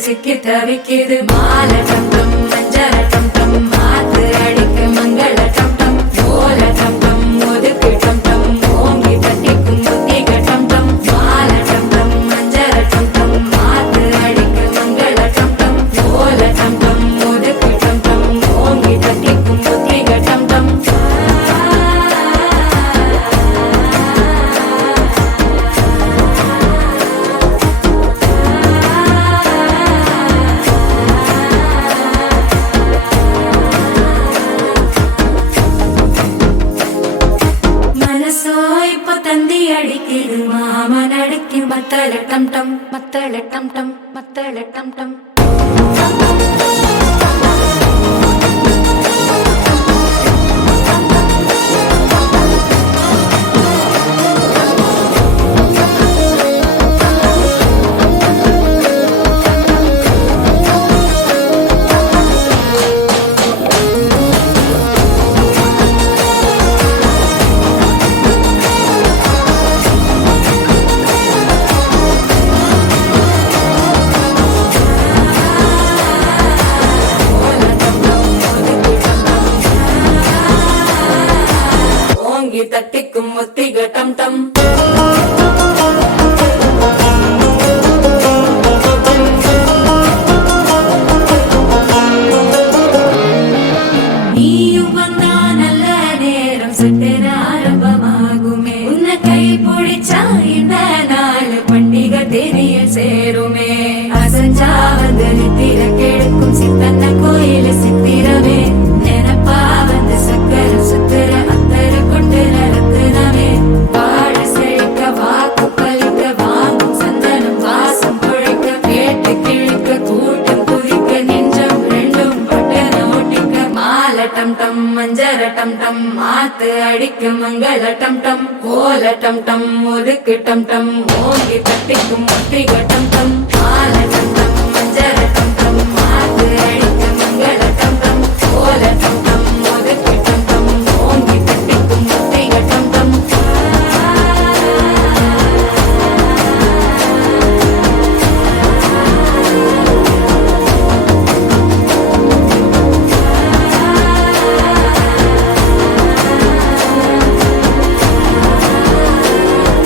சிக்கி தவிக்குது மால டம் டம் மஞ்சள டம் டம் மாத்து அடிக்க மங்கள டம் டம் ஓல டம் டம் ஒதுக்கு டம் டம் ஓங்கி தட்டிக்கும் முத்திக டம் டம் மால டம் டம் மஞ்சள டம் டம் மாத்து அடிக்க மங்கள டம் டம் ஓல டம் டம் ஒதுக்கு டம் டம் ஓங்கி தட்டிக்கும் முத்திக டம் டம் தந்தி அடிக்குது மாமன் அடிக்கு மத்தள டம் டம் மத்தள டம் டம் மத்தள டம் டம் தட்டிக்கும் முத்திக டம் டம் நீயும் வந்தா நல்ல நேரம் சட்டென ஆரம்பமாகுமே உன்னை கை பிடிச்சா இந்த நாள் பண்டிகை தெரியல் சேருமே அசஞ்சா வந்து நித்திர கெடுக்கும் சித்தன்ன கோயில சித்திரமே நினைப்பா வந்து சக்கர சுத்திர டம் டம் மஞ்சர டம் டம் மாத்து அடிக்கு மங்கள டம் டம் ஓல டம் டம் ஒதுக்கு டம் டம் ஓங்கி தட்டிக்கும் முத்திக டம்